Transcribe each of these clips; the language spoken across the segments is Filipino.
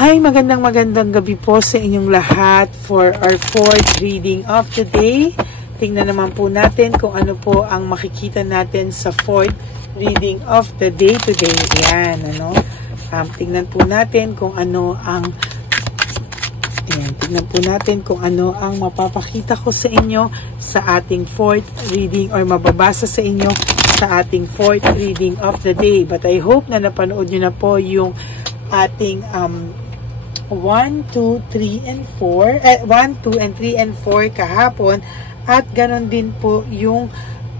Hi, magandang gabi po sa inyong lahat for our fourth reading of the day. Tingnan naman po natin kung ano po ang makikita natin sa fourth reading of the day today. Yan, ano? Tingnan po natin kung ano ang mapapakita ko sa inyo sa ating fourth reading or mababasa sa inyo sa ating fourth reading of the day. But I hope na napanood nyo na po yung ating 1, 2, 3, and 4 1, 2, and 3, and 4 kahapon at ganon din po yung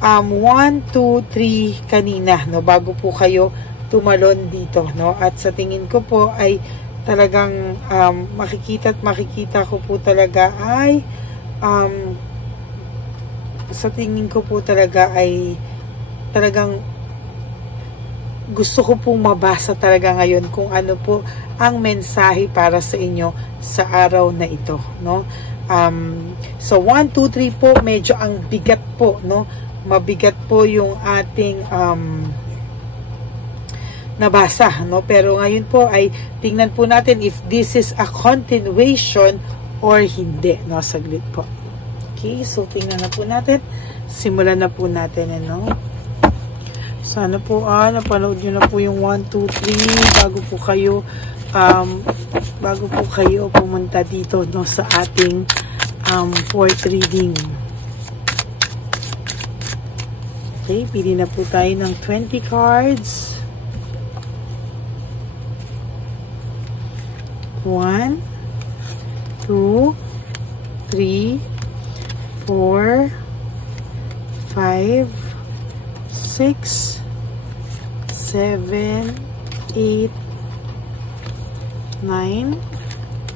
1, 2, 3 kanina, no, bago po kayo tumalon dito, no, at sa tingin ko po ay talagang makikita ko po talaga ay talagang gusto ko pong mabasa talaga ngayon kung ano po ang mensahe para sa inyo sa araw na ito, no? So 1, 2, 3 po, medyo ang bigat po, no? Mabigat po yung ating nabasa, no? Pero ngayon po ay tingnan po natin if this is a continuation or hindi, no? Saglit po. Okay, so tingnan na po natin. Simulan na po natin, ano? Sana po napanood nyo na po yung 1, 2, 3 bago po kayo pumunta dito, no, sa ating fourth reading. Okay, pili na po tayo ng 20 cards. 1, 2, 3, 4, 5, 6, 7, 8, 9,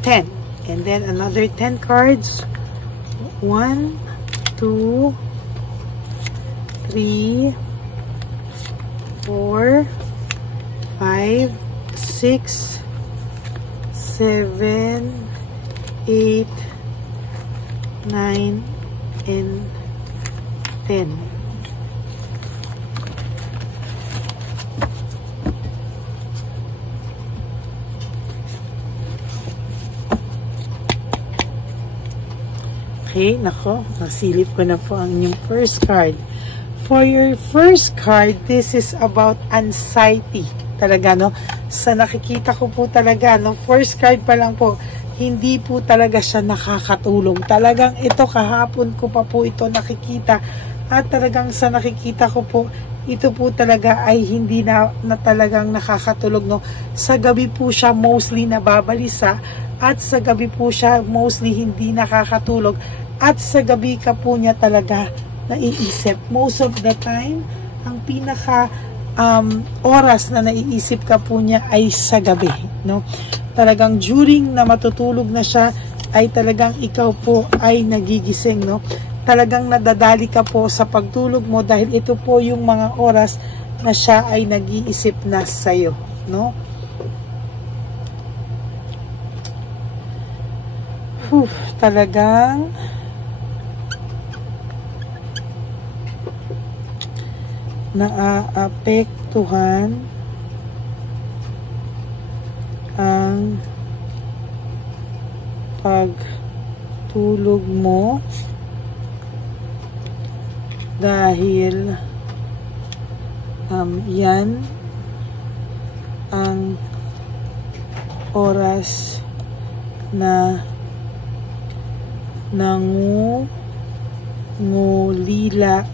10. And then another 10 cards. 1, 2, 3, 4, 5, 6, 7, 8, 9, and 10. Okay, nako, nasilip ko na po ang inyong first card. For your first card, this is about anxiety. Talaga, no? Sa nakikita ko po talaga, no? First card pa lang po, hindi po talaga siya nakakatulong. Talagang ito, kahapon ko pa po ito nakikita. At talagang sa nakikita ko po, ito po talaga ay hindi na talagang nakakatulog, no? Sa gabi po siya mostly nababalisa. At sa gabi po siya mostly hindi nakakatulog. At sa gabi ka po niya talaga naiisip. Most of the time, ang pinaka oras na naiisip ka po niya ay sa gabi, no? Talagang during na matutulog na siya, ay talagang ikaw po ay nagigising, no? Talagang nadadali ka po sa pagtulog mo dahil ito po yung mga oras na siya ay nag-iisip na sa'yo, no? Talagang naaapektuhan ang pagtulog mo dahil yan ang oras na nangungulila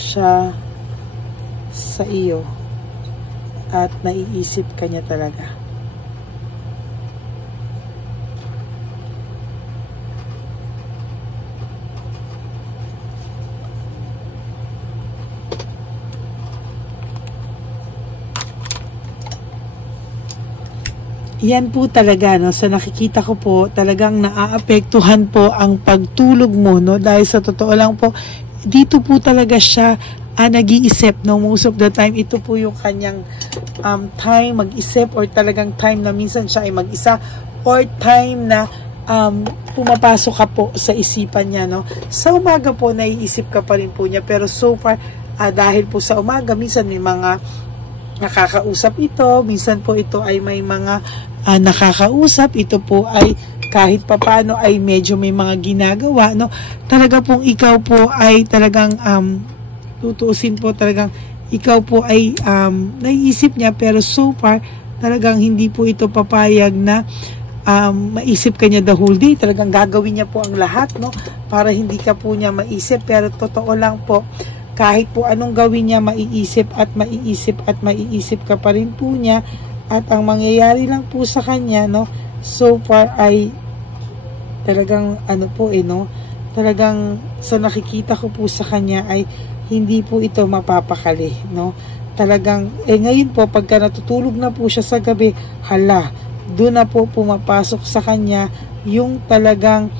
siya sa iyo at naiisip ka niya talaga. Yan po talaga, no, sa nakikita ko po, talagang naaapektuhan po ang pagtulog mo, no, dahil sa totoo lang po, dito po talaga siya nag-iisip, no, most of the time, ito po yung kanyang time mag-isip or talagang time na minsan siya ay mag-isa or time na pumapasok ka po sa isipan niya, no. Sa umaga po, naiisip ka pa rin po niya, pero so far, dahil po sa umaga, minsan may mga nakakausap ito, minsan po ito ay may mga nakakausap, ito po ay kahit papano ay medyo may mga ginagawa, no? Talaga pong ikaw po ay talagang tutuusin po, talagang ikaw po ay naiisip niya, pero so far talagang hindi po ito papayag na maisip ka niya the whole day. Talagang gagawin niya po ang lahat, no, para hindi ka po niya maisip. Pero totoo lang po, kahit po anong gawin niya, maiisip at maiisip at maiisip ka pa rin po niya. At ang mangyayari lang po sa kanya, no, so far ay talagang no, talagang sa nakikita ko po sa kanya ay hindi po ito mapapakali, no. Talagang ngayon po pagka natutulog na po siya sa gabi, hala, doon na po pumapasok sa kanya yung talagang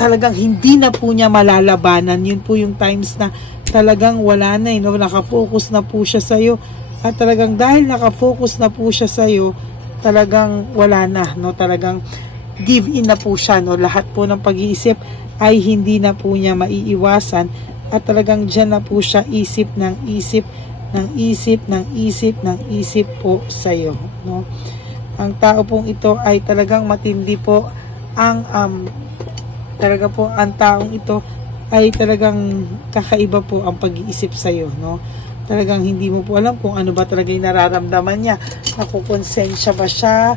talagang hindi na po niya malalabanan. Yun po yung times na talagang wala na, no? Nakafocus na po siya sa'yo, at talagang dahil nakafocus na po siya sa'yo, talagang wala na, no? Talagang give in na po siya, no? Lahat po ng pag-iisip ay hindi na po niya maiiwasan, at talagang dyan na po siya isip ng isip ng isip ng isip ng isip po sa'yo, no? Ang tao pong ito ay talagang matindi po ang talaga po ang taong ito ay talagang kakaiba po ang pag-iisip sa'yo, no? Talagang hindi mo po alam kung ano ba talaga yung nararamdaman niya. Nakukonsensya ba siya?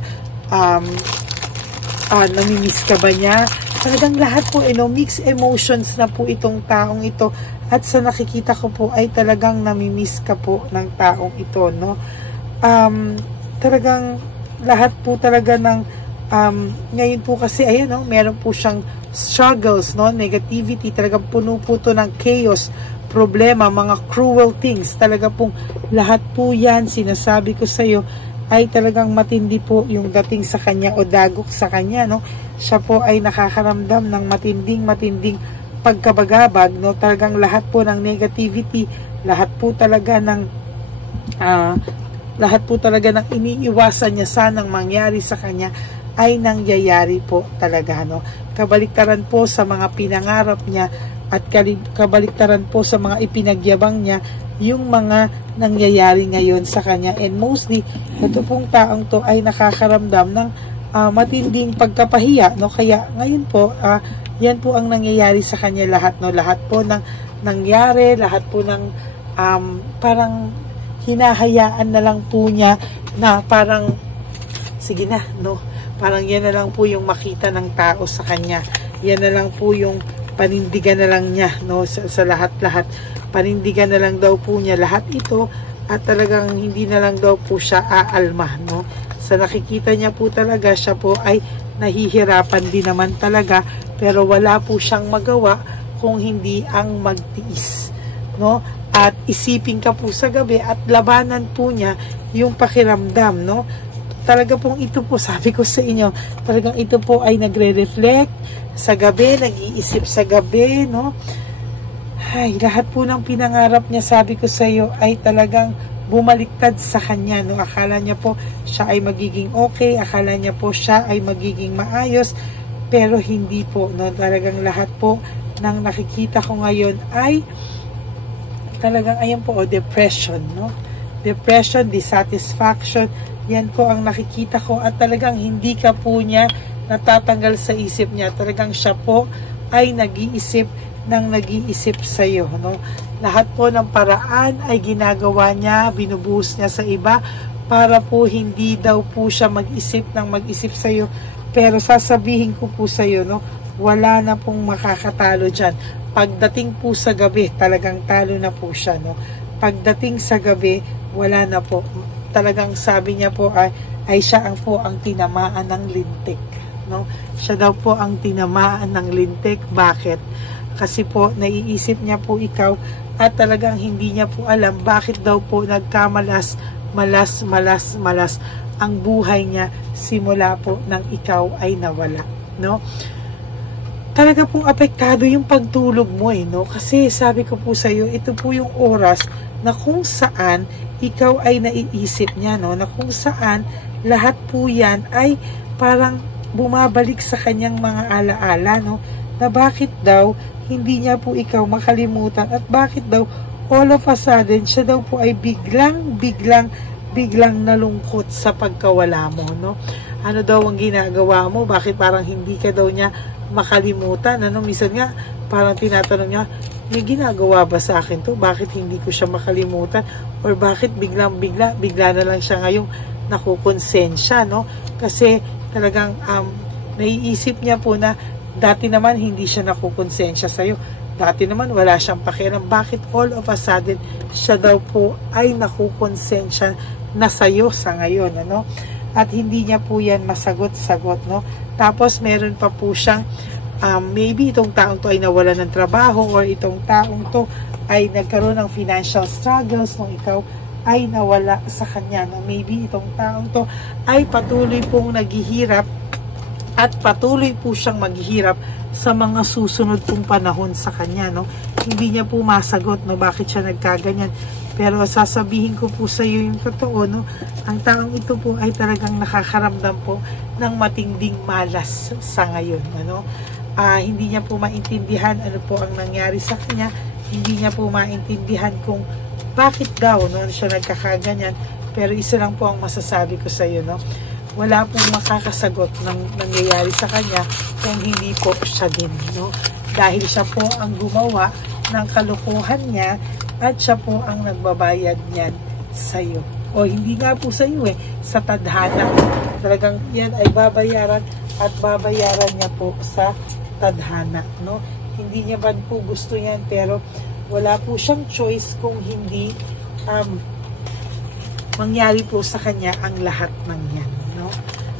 Namimiss ka ba niya? Talagang lahat po, no, mixed emotions na po itong taong ito. At sa nakikita ko po ay talagang namimiss ka po ng taong ito, no? Talagang lahat po talaga ng ngayon po kasi, ayan, no, meron po siyang struggles, no, negativity, talagang puno po to ng chaos, problema, mga cruel things. Talaga pong lahat po yan, sinasabi ko sa iyo, ay talagang matindi po yung dating sa kanya o dagok sa kanya, no? Siya po ay nakakaramdam ng matinding pagkabagabag, no? Talagang lahat po ng negativity, lahat po talaga ng iniiwasan niya sanang mangyari sa kanya ay nangyayari po talaga, no? Kabaliktaran po sa mga pinangarap niya at kabaliktaran po sa mga ipinagyabang niya yung mga nangyayari ngayon sa kanya. And mostly, ito pong taong to ay nakakaramdam ng matinding pagkapahiya, no? Kaya ngayon po, yan po ang nangyayari sa kanya lahat, no? Lahat po ng nangyari, lahat po ng parang hinahayaan na lang po niya na parang sige na, no? Parang yan na lang po yung makita ng tao sa kanya. Yan na lang po yung panindigan na lang niya, no? Sa lahat-lahat. Panindigan na lang daw po niya lahat ito, at talagang hindi na lang daw po siya aalma, no? Sa nakikita niya po talaga, siya po ay nahihirapan din naman talaga, pero wala po siyang magawa kung hindi ang magtiis, no? At isipin ka po sa gabi at labanan po niya yung pakiramdam, no? Talaga pong ito po, sabi ko sa inyo, talagang ito po ay nagre-reflect sa gabi, nag-iisip sa gabi, no? Ay, lahat po ng pinangarap niya, sabi ko sa iyo, ay talagang bumaliktad sa kanya, no? Akala niya po siya ay magiging okay, akala niya po siya ay magiging maayos, pero hindi po, no? Talagang lahat po ng nakikita ko ngayon ay talagang ayan po, depression, no? Depression, dissatisfaction, yan po ang nakikita ko, at talagang hindi ka po niya natatanggal sa isip niya. Talagang siya po ay nag-iisip sa iyo, no? Lahat po ng paraan ay ginagawa niya, binubuhos niya sa iba para po hindi daw po siya mag-isip sa iyo. Pero sasabihin ko po sa iyo, no, wala na pong makakatalo diyan. Pagdating po sa gabi, talagang talo na po siya, no? Pagdating sa gabi, wala na po. Talagang sabi niya po ay siya ang tinamaan ng lintik, no? Siya daw po ang tinamaan ng lintik. Bakit? Kasi po naiisip niya po ikaw, at talagang hindi niya po alam bakit daw po nagkamalas ang buhay niya simula po nang ikaw ay nawala, no? Talaga pong apektado yung pagtulog mo, no? Kasi sabi ko po sa iyo, ito po yung oras na kung saan ikaw ay naiisip niya, no? Na kung saan lahat po yan ay parang bumabalik sa kanyang mga alaala, no? Na bakit daw hindi niya po ikaw makalimutan, at bakit daw all of a sudden, siya daw po ay biglang nalungkot sa pagkawala mo, no? Ano daw ang ginagawa mo? Bakit parang hindi ka daw niya makalimutan? Ano, minsan nga, parang tinatanong niya, may ginagawa ba sa akin to? Bakit hindi ko siya makalimutan? Or bakit bigla na lang siya ngayong nakukonsensya, no? Kasi talagang naiisip niya po na dati naman hindi siya nakukonsensya sa'yo. Dati naman wala siyang pakialam. Bakit all of a sudden siya daw po ay nakukonsensya na sa'yo sa ngayon, ano? At hindi niya po yan masagot-sagot, no? Tapos meron pa po siyang maybe itong taong to ay nawalan ng trabaho, or itong taong to ay nagkaroon ng financial struggles nung ikaw ay nawala sa kanya, no? Maybe itong taong to ay patuloy pong naghihirap at patuloy po siyang maghihirap sa mga susunod pong panahon sa kanya, no? Hindi niya po masagot, no, bakit siya nagkaganyan. Pero sasabihin ko po sa iyo yung totoo, no? Ang taong ito po ay talagang nakakaramdam po ng matinding malas sa ngayon, ano? Hindi niya po maintindihan ano po ang nangyari sa kanya. Hindi niya po maintindihan kung bakit daw, no, siya nagkakaganyan. Pero isa lang po ang masasabi ko sa iyo, no? Wala pong makakasagot ng nangyayari sa kanya kung hindi po siya din, no? Dahil siya po ang gumawa ng kalukuhan niya at siya po ang nagbabayad niyan sa iyo. O hindi nga po sa iyo sa tadhana. Talagang yan ay babayaran at babayaran niya po sa tadhana, no? Hindi niya man po gusto yan, pero wala po siyang choice kung hindi mangyari po sa kanya ang lahat ng yan, no?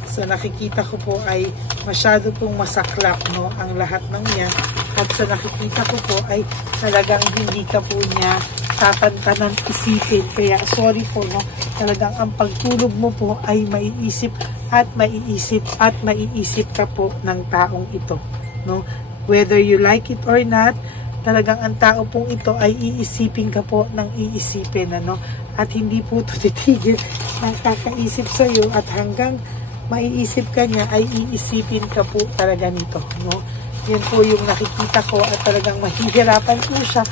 So nakikita ko po ay masyado pong masaklap, no, ang lahat ng yan. At sa nakikita ko po ay talagang hindi ka po niya tatantanan isipin. Kaya sorry po, no, talagang ang pagtulog mo po ay maiisip at maiisip ka po ng taong ito, no? Whether you like it or not, talagang ang tao pong ito ay iisipin ka po ng iisipin, ano? At hindi po ito titigil ng kakaisip sa iyo, at hanggang maiisip ka niya ay iisipin ka po talaga nito, no? Yan po yung nakikita ko, at talagang mahihirapan po siya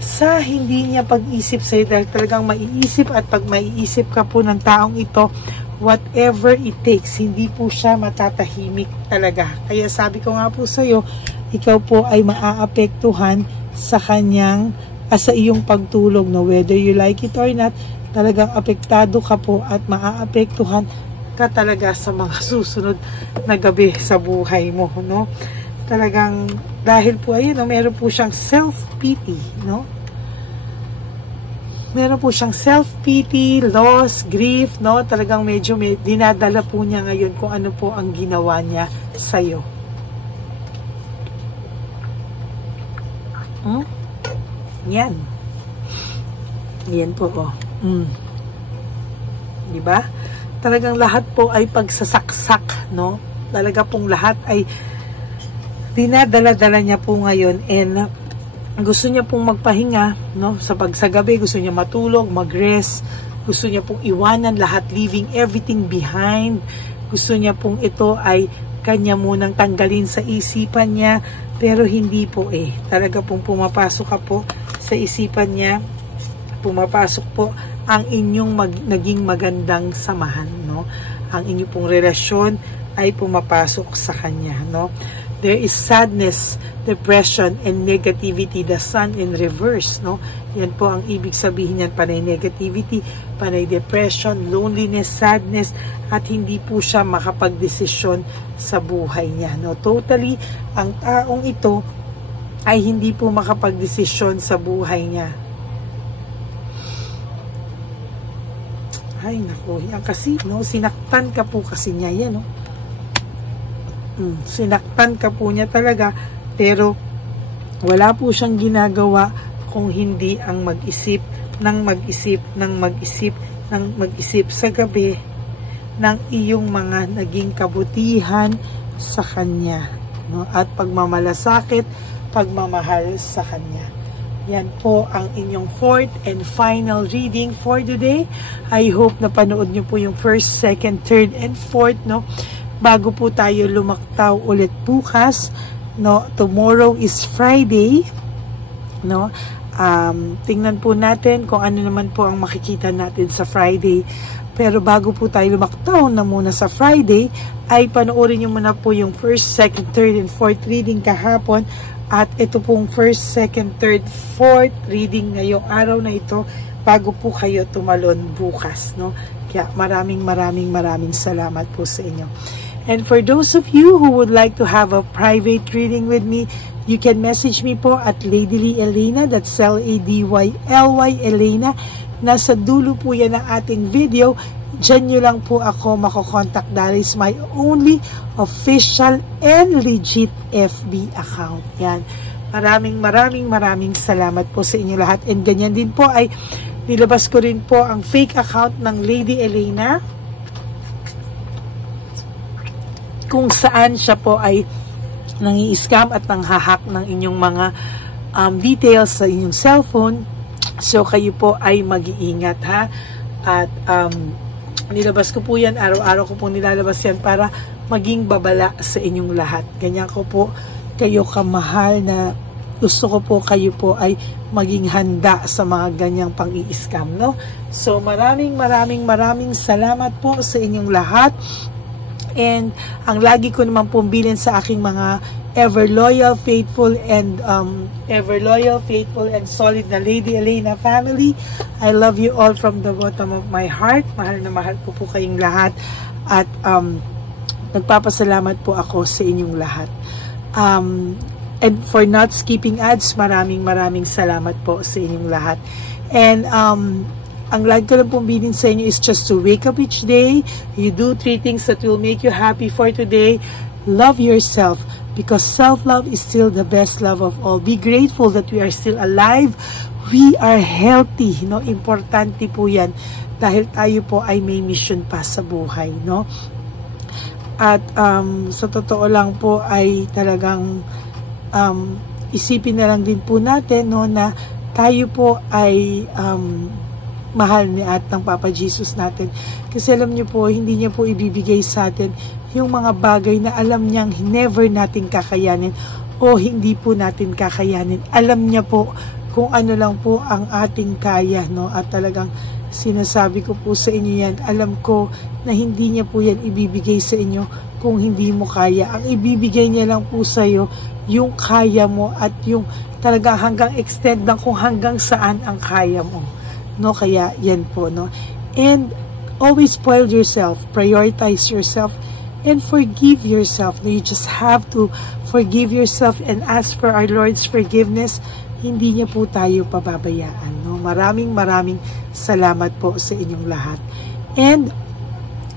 sa hindi niya pag-isip sa'yo, dahil talagang maiisip, at pag maiisip ka po ng taong ito, whatever it takes, hindi po siya matatahimik talaga. Kaya sabi ko nga po sa'yo, ikaw po ay maaapektuhan sa kanyang, sa iyong pagtulog, no? Whether you like it or not, talagang apektado ka po at maaapektuhan ka talaga sa mga susunod na gabi sa buhay mo, no? Talagang dahil po ayun, no, meron po siyang self-pity, no? Meron po siyang self-pity, loss, grief, no? Talagang medyo dinadala po niya ngayon kung ano po ang ginawa niya sa'yo. Yan. Yan po, oh. Diba? Talagang lahat po ay pagsasaksak, no? Talaga pong lahat ay dinadala-dala niya po ngayon, and gusto niya pong magpahinga, no? Sa gabi, gusto niya matulog, mag-rest, gusto niya pong iwanan lahat, leaving everything behind. Gusto niya pong ito ay kanya munang tanggalin sa isipan niya, pero hindi po Talaga pong pumapasok ka po sa isipan niya, pumapasok po ang inyong naging magandang samahan, no? Ang inyong pong relasyon ay pumapasok sa kanya, no? There is sadness, depression, and negativity, the sun in reverse, no? Yan po ang ibig sabihin niyan, panay negativity, panay depression, loneliness, sadness, at hindi po siya makapagdesisyon sa buhay niya, no? Totally, ang taong ito ay hindi po makapagdesisyon sa buhay niya. Ay, naku, yan kasi, no? Sinaktan ka po kasi niya yan, no? Sinaktan ka po niya talaga, pero wala po siyang ginagawa kung hindi ang mag-isip sa gabi ng iyong mga naging kabutihan sa kanya, no? At pagmamalasakit, pagmamahal sa kanya. Yan po ang inyong fourth and final reading for today. I hope na panood nyo po yung first, second, third, and fourth, no? Bago po tayo lumaktaw ulit bukas, no? Tomorrow is Friday, no? Tingnan po natin kung ano naman po ang makikita natin sa Friday. Pero bago po tayo lumaktaw na muna sa Friday, ay panoorin nyo muna po yung first, second, third, and fourth reading kahapon. At ito pong first, second, third, fourth reading ngayong araw na ito bago po kayo tumalon bukas, no? Kaya maraming salamat po sa inyo. And for those of you who would like to have a private reading with me, you can message me po at Ladyly Elena, that's L-A-D-Y-L-Y Elena. Nasa dulo po yan ng ating video. Diyan nyo lang po ako makokontak. That is my only official and legit FB account. Yan. Maraming salamat po sa inyo lahat. And ganyan din po ay nilabas ko rin po ang fake account ng Lady Elena, kung saan siya po ay nangi-scam at nanghahack ng inyong mga details sa inyong cellphone. So kayo po ay mag-iingat, ha. At nilabas ko po yan, araw-araw ko po nilalabas yan para maging babala sa inyong lahat. Ganyan ko po kayo kamahal na gusto ko po kayo po ay maging handa sa mga ganyang pang-i-scam, no? So maraming salamat po sa inyong lahat. And ang lagi ko naman pong bilin sa aking mga ever loyal, faithful, and solid na Lady Elena family. I love you all from the bottom of my heart. Mahal na mahal ko po kayong lahat. At nagpapasalamat po ako sa inyong lahat. And for not skipping ads, maraming salamat po sa inyong lahat. And ang lagi ko lang pong bilin sa inyo is just to wake up each day. You do 3 things that will make you happy for today. Love yourself, because self-love is still the best love of all. Be grateful that we are still alive. We are healthy, no? Importante po yan dahil tayo po ay may mission pa sa buhay, no? At sa totoo lang po ay talagang isipin na lang din po natin, no, na tayo po ay mahal ni at ng Papa Jesus natin. Kasi alam niyo po, hindi niya po ibibigay sa atin yung mga bagay na alam niyang never natin kakayanin o hindi po natin kakayanin. Alam niya po kung ano lang po ang ating kaya, no? At talagang sinasabi ko po sa inyo yan, alam ko na hindi niya po yan ibibigay sa inyo kung hindi mo kaya. Ang ibibigay niya lang po sa iyo yung kaya mo at yung talagang hanggang extend ng kung hanggang saan ang kaya mo. No, kaya yan po, no. And always spoil yourself, prioritize yourself, and forgive yourself. No, you just have to forgive yourself and ask for our Lord's forgiveness. Hindi niya po tayo pababayaan, no. Maraming salamat po sa inyong lahat. And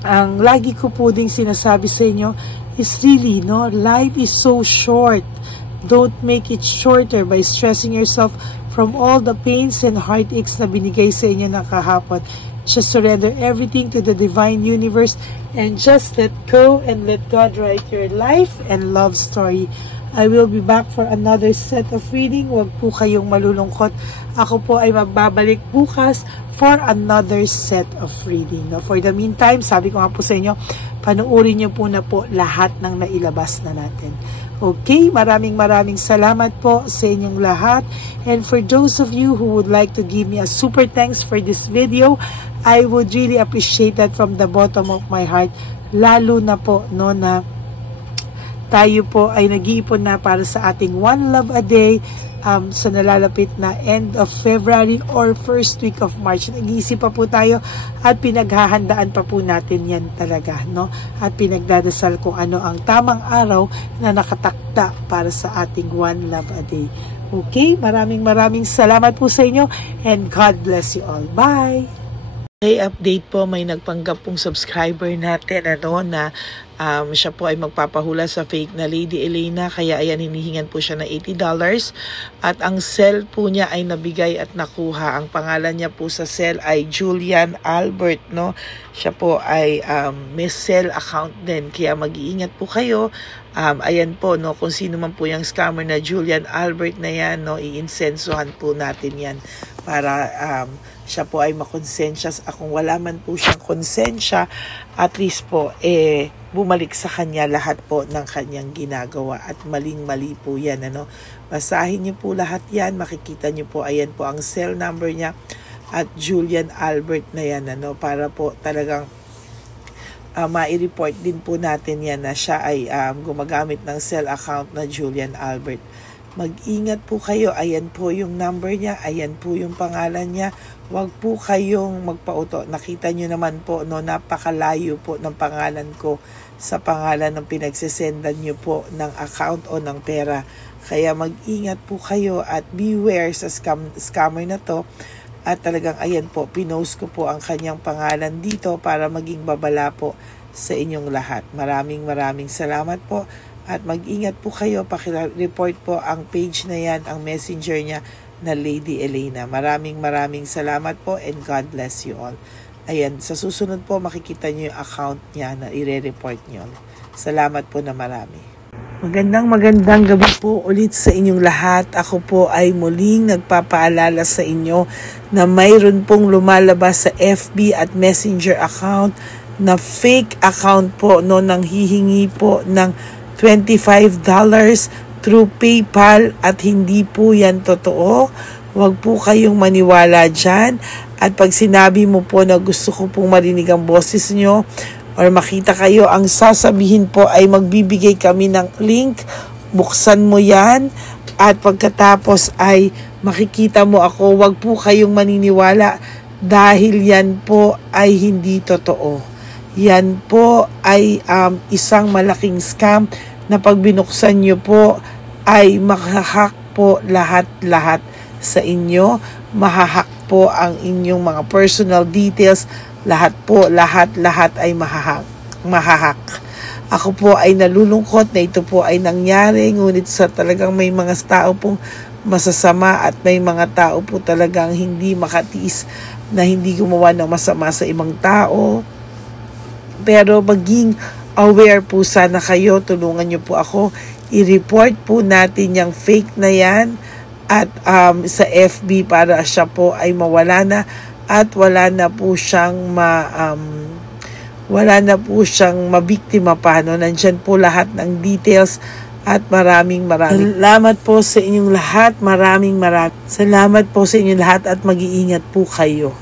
ang lagi ko po ding sinasabi sa inyo is really, no, life is so short. Don't make it shorter by stressing yourself from all the pains and heartaches na binigay sa inyo ng kahapon. Just surrender everything to the divine universe and just let go and let God write your life and love story. I will be back for another set of reading. Huwag po kayong malulungkot. Ako po ay magbabalik bukas for another set of reading. No? For the meantime, sabi ko nga po sa inyo, panuorin niyo po na po lahat ng nailabas na natin. Okay, maraming salamat po sa inyong lahat. And for those of you who would like to give me a super thanks for this video, I would really appreciate that from the bottom of my heart. Lalo na po, no, na tayo po ay nag-iipon na para sa ating One Love a Day sa nalalapit na end of February or first week of March. Nag-iisip pa po tayo at pinaghahandaan pa po natin yan talaga, no? At pinagdadasal kung ano ang tamang araw na nakatakda para sa ating One Love a Day. Okay, maraming salamat po sa inyo and God bless you all. Bye! Okay, update po, may nagpanggap pong subscriber natin na siya po ay magpapahula sa fake na Lady Elena, kaya ayan, hinihingan po siya ng $80 at ang cell po niya ay nabigay at nakuha. Ang pangalan niya po sa cell ay Julian Albert, no? Siya po ay may cell account din, kaya mag-iingat po kayo Ayan po, no, kung sino man po yung scammer na Julian Albert na yan, no, iinsensohan po natin yan para siya po ay makonsensya. Kung wala man po siyang konsensya, at least po, bumalik sa kanya lahat po ng kanyang ginagawa at maling-mali po yan, ano. Basahin niyo po lahat yan, makikita niyo po, ayan po ang cell number niya at Julian Albert na yan, ano, para po talagang mai-report din po natin yan na siya ay gumagamit ng cell account na Julian Albert. Mag-ingat po kayo. Ayan po yung number niya. Ayan po yung pangalan niya. Huwag po kayong magpauto. Nakita nyo naman po, no, napakalayo po ng pangalan ko sa pangalan ng pinagsesendan nyo po ng account o ng pera. Kaya mag-ingat po kayo at beware sa scammer na to. At talagang ayan po, pinost ko po ang kanyang pangalan dito para maging babala po sa inyong lahat. Maraming salamat po at mag-ingat po kayo. Paki-report po ang page na yan, ang messenger niya na Lady Elena. Maraming salamat po and God bless you all. Ayan, sa susunod po makikita niyo yung account niya na i-report niyo. Salamat po na marami. Magandang gabi po ulit sa inyong lahat. Ako po ay muling nagpapaalala sa inyo na mayroon pong lumalabas sa FB at Messenger account na fake account po, no, nang hihingi po ng $25 through PayPal at hindi po yan totoo. Huwag po kayong maniwala dyan. At pag sinabi mo po na gusto ko pong marinig ang boses nyo, or makita kayo, ang sasabihin po ay magbibigay kami ng link, buksan mo yan, at pagkatapos ay makikita mo ako. Huwag po kayong maniniwala dahil yan po ay hindi totoo. Yan po ay isang malaking scam na pag binuksan nyo po ay mahahack po lahat sa inyo. Mahahack po ang inyong mga personal details. Lahat ay mahahak. Ako po ay nalulungkot na ito po ay nangyari, ngunit sa talagang may mga tao pong masasama at may mga tao po talagang hindi makatiis na hindi gumawa ng masama sa ibang tao. Pero maging aware po sana kayo, tulungan niyo po ako, i-report po natin yung fake na yan at sa FB para siya po ay mawala na. At wala na po siyang mabiktima pa, no? Nandyan po lahat ng details at maraming salamat po sa inyong lahat. Maraming salamat po sa inyong lahat at mag-iingat po kayo.